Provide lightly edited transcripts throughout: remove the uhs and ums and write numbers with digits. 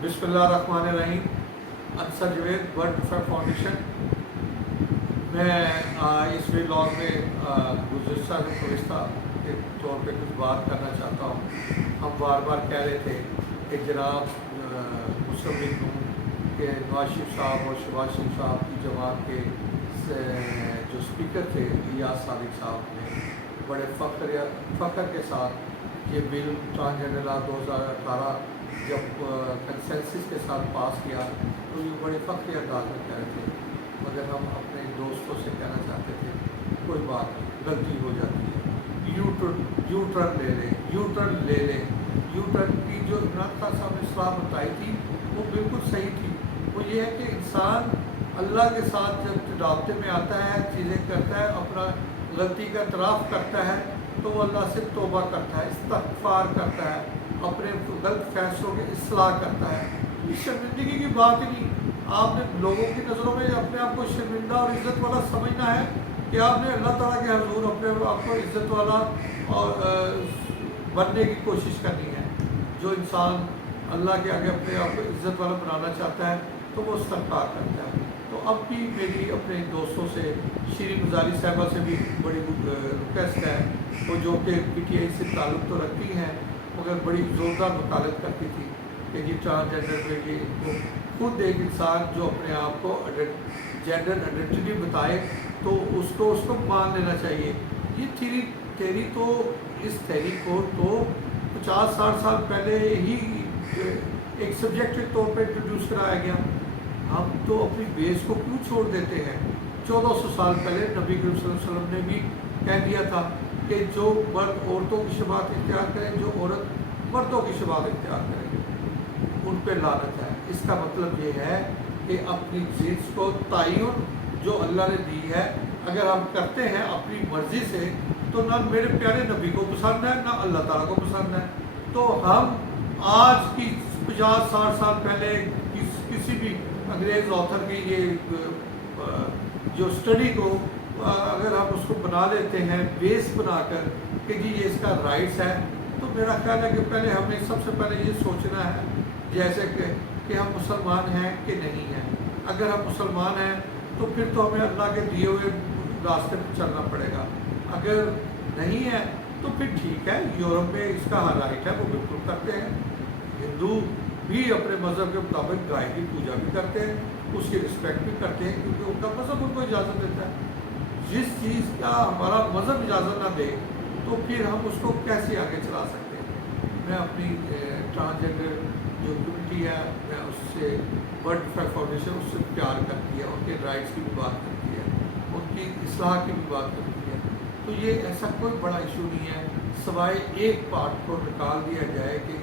बिस्मिल्लाहिर्रहमानिर्रहीम। Ansar Javed world fair foundation. मैं इस व्लॉग में गुज़श्ता गुज़श्ता के तौर पे कुछ बात करना चाहता हूँ। हम बार बार कह रहे थे कि जनाब मुस्लिम लीग नून के नवाज शरीफ साहब और शहबाज शरीफ साहब की जमात के जो स्पीकर थे इलियास सादिक साहब ने बड़े फ़ख्र के साथ ये बिल ट्रांसजेंडर ला 2018 जब कंसेंसस के साथ पास किया तो ये बड़े फ़ख्र अंदाज में कह रहे थे, मगर हम अपने दोस्तों से कहना चाहते थे कोई बात नहीं, गलती हो जाती है, यू टर्न ले लें। यू टर्न की जो इमरान खान साहब ने सलाह बताई थी वो बिल्कुल सही थी। वो ये है कि इंसान अल्लाह के साथ जब राब्ते में आता है, चीज़ें करता है, अपना गलती का इतराफ़ करता है तो वो अल्लाह से तौबा करता है, इस्तग़फ़ार करता है, अपने गलत फैसलों की इस्लाह करता है। ये शर्मिंदगी की बात ही नहीं। आपने लोगों की नज़रों में अपने आप को शर्मिंदा और इज़्ज़त वाला समझना है कि आपने अल्लाह ताला के हुज़ूर अपने आप को इज़्ज़त वाला और बनने की कोशिश करनी है। जो इंसान अल्लाह के आगे अपने आप को इज़्ज़त वाला बनाना चाहता है तो वो इस्तग़फ़ार करता है। तो अब भी मेरी अपने दोस्तों से शीरीन मज़ारी साहिबा से भी बड़ी रिक्वेस्ट है, वो जो कि PTI से ताल्लुक़ तो रखती हैं मगर बड़ी ज़ोरदार वकालत करती थी कि जी ट्रांसजेंडर में ये तो खुद एक इंसान जो अपने आप को जेंडर आइडेंटिटी बताए तो उसको मान लेना चाहिए। ये थ्योरी तो इस थ्योरी को तो 50-60 साल पहले ही एक सब्जेक्ट के तौर पर इंट्रोड्यूस कराया गया। हम तो अपनी बेस को क्यों छोड़ देते हैं? 1400 साल पहले नबी करीम सल्लल्लाहु अलैहि वसल्लम ने भी कह दिया था कि जो मर्द औरतों की शबात इख्तियार करें, जो औरत मर्दों की शबात इख्तियार करें, उन पे लानत है। इसका मतलब ये है कि अपनी जिन्स को तयन जो अल्लाह ने दी है अगर हम करते हैं अपनी मर्ज़ी से तो ना मेरे प्यारे नबी को पसंद है ना अल्लाह ताला को पसंद है। तो हम आज की 50-60 साल पहले किसी भी अंग्रेज़ ऑथर की ये जो स्टडी को अगर हम उसको बना लेते हैं बेस बनाकर कि जी ये इसका राइट्स है, तो मेरा ख्याल है कि पहले हमें सबसे पहले ये सोचना है जैसे कि हम मुसलमान हैं कि नहीं हैं। अगर हम मुसलमान हैं तो फिर तो हमें अल्लाह के दिए हुए रास्ते पर चलना पड़ेगा। अगर नहीं है तो फिर ठीक है, यूरोप में इसका राइट है, वो बिल्कुल करते हैं। हिंदू भी अपने मज़हब के मुताबिक गाय की पूजा भी करते हैं, उसकी रिस्पेक्ट भी करते हैं क्योंकि उनका मज़हब उनको इजाज़त देता है। जिस चीज़ का हमारा मज़हब इजाज़त ना दे तो फिर हम उसको कैसे आगे चला सकते हैं। मैं अपनी ट्रांसजेंडर जो कम्युनिटी है मैं उससे वर्ल्ड फेयर फाउंडेशन उससे प्यार करती है, उनके राइट्स की भी बात करती है, उनकी इस्लाह की भी बात करती है। तो ये ऐसा कोई बड़ा इशू नहीं है सवाए एक पार्ट को निकाल दिया जाए कि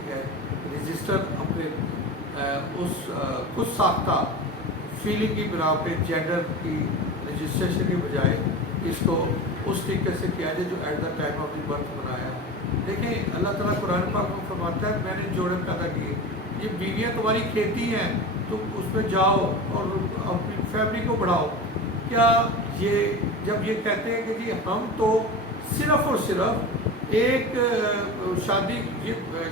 रजिस्टर अपने उस खुद साख्ता फीलिंग की बिना पे जेंडर की रजिस्ट्रेशन की बजाय इसको उस तरीके से किया जाए जो at the time of the birth बनाया। देखिए अल्लाह ताला कुरान पाक में फरमाता है मैंने जोड़े पैदा किए, ये बीवियाँ तुम्हारी खेती हैं, तुम उसमें जाओ और अपनी फैमिली को बढ़ाओ। क्या ये जब ये कहते हैं कि जी हम तो सिर्फ़ और सिर्फ एक शादी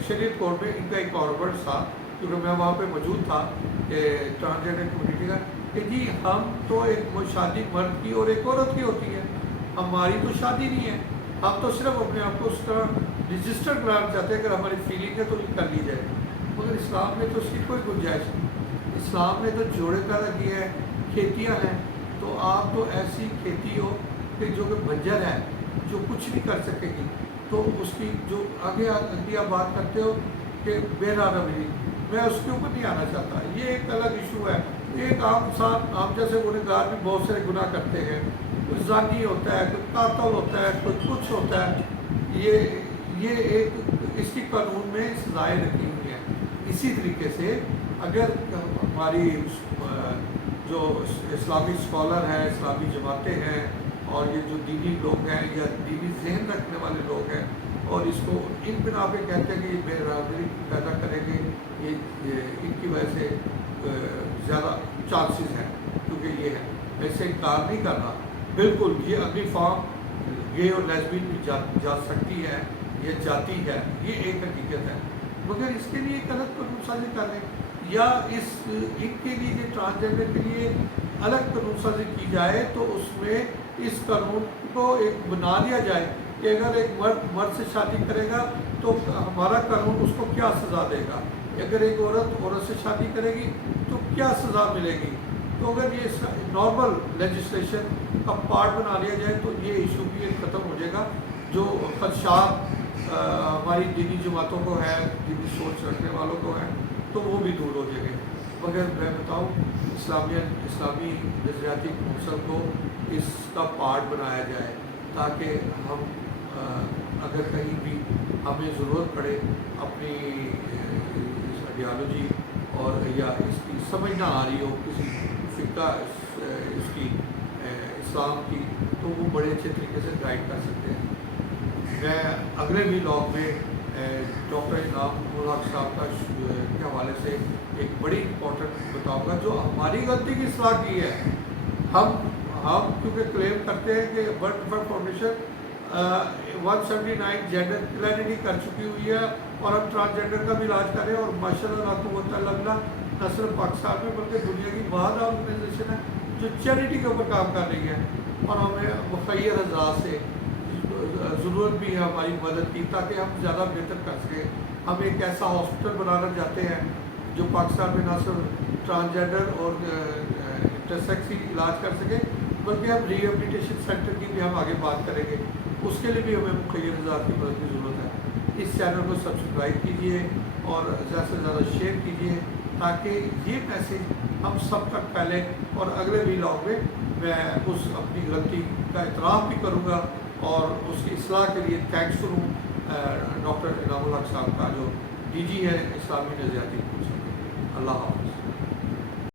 शरीयत कोर्ट में इनका एक फॉरवर्ड था क्योंकि मैं वहाँ पे मौजूद था कि ट्रांसजेंडर कम्युनिटी का कि जी हम तो एक शादी मर्द की और एक औरत की होती है, हमारी तो शादी नहीं है, हम तो सिर्फ अपने आप को उस तरह रजिस्टर कराना चाहते हैं। अगर हमारी फीलिंग है तो कर ली जाए, मगर इस्लाम में तो उसकी कोई गुंजाइश नहीं। इस्लाम ने तो जोड़े पैदा किए हैं, खेतियाँ हैं, तो आप तो ऐसी खेती हो कि जो कि बंजर है, जो कुछ नहीं कर सकेगी, तो उसकी जो आगे अगली आप बात करते हो कि बेराना मिली, मैं उसके ऊपर नहीं आना चाहता। ये एक अलग इशू है। एक आम इंसान आप जैसे गुनहगार भी बहुत सारे गुनाह करते हैं, कोई ज़ानी होता है, कोई कातल होता है, कोई कुछ होता है। ये एक इसकी कानून में सजाएँ रखी हुई हैं। इसी तरीके से अगर हमारी जो इस्लामी स्कॉलर हैं, इस्लामी जमातें हैं और ये जो दीनी लोग हैं या दीनी जहन रखने वाले लोग हैं और इसको इन बिना पे कहते हैं कि ये बेराबरी पैदा करेंगे, ये इनकी वजह से ज़्यादा चांसेस हैं क्योंकि ये है, ऐसे इनकार नहीं करना। बिल्कुल ये अगली फॉर्म गे और लेस्बियन भी जा सकती है, ये जाती है, ये एक हकीकत है, मगर इसके लिए गलत कानून साजी कर लें। یا ان کے لیے ٹرانسجینڈر کے لیے الگ قانون سازی کی جائے تو اس میں اس قانون کو ایک بنا دیا جائے کہ اگر ایک مرد سے شادی کرے گا تو ہمارا قانون اس کو کیا سزا دے گا، اگر ایک عورت سے شادی کرے گی تو کیا سزا ملے گی۔ تو اگر یہ نارمل لیجسلیشن کا پارٹ بنا لیا جائے تو یہ ایشو بھی ختم ہو جائے گا۔ جو خدشات ہماری دینی جماعتوں کو ہے، دینی سوچ رکھنے والوں کو ہے، تو وہ بھی دور ہو جائیں گے۔ مگر میں بتاؤں اسلامی نظریاتی کونسل کو اس کا پارٹ بنایا جائے تاکہ ہم اگر کہیں بھی ہمیں ضرورت پڑے اپنی اس آئیڈیالوجی اور یا اس کی سمجھ نہ آ رہی ہو کسی فقہ اس کی اسلام کی، تو وہ بڑے اچھے طریقے سے گائیڈ کر سکتے ہیں۔ میں اگلے ولاگ میں ڈاکٹر انعام الحق صاحب کے حوالے سے ایک بڑی امپورٹنٹ بتاؤں گا جو ہماری غلطی کی اصلاح کی ہے۔ ہم کیونکہ کلیم کرتے ہیں کہ world welfare foundation 179 gender clarity کر چکی ہوئی ہے اور ہم ٹرانسجینڈر کا بھی علاج کر رہے ہیں، اور ماشاء اللہ لا قوت الا باللہ نہ صرف پاکستان میں بلکہ دنیا کی بعض آرگنائزیشن ہے جو چیریٹی کے اوپر کام کر رہی ہے، اور ہمیں مخیر اعضاء سے ضرورت بھی ہے ہماری مدد کی تاکہ ہم زیادہ بہتر کر سکیں۔ ہم ایک ایسا ہاسپٹل بنانا چاہتے ہیں جو پاکستان میں نہ صرف ٹرانسجینڈر اور انٹرسیکس ہی علاج کر سکے بلکہ ہم ری ایبلیٹیشن سینٹر کی بھی ہم آگے بات کریں گے، اس کے لیے بھی ہمیں مخیر اعضاء کی مدد کی ضرورت ہے۔ اس چینل کو سبسکرائب کیجیے اور زیادہ سے زیادہ شیئر کیجیے تاکہ یہ میسیج ہم سب تک پھیلے، اور اگلے ولاگ میں اس اپنی غلطی کا اعتراف بھی کروں گا اور اس کی اصلاح کے لیے تھینکس کروں ڈاکٹر انعام الحق صاحب کا جو DG ہے اسلامی نظریاتی کونسل۔ اللہ حافظ۔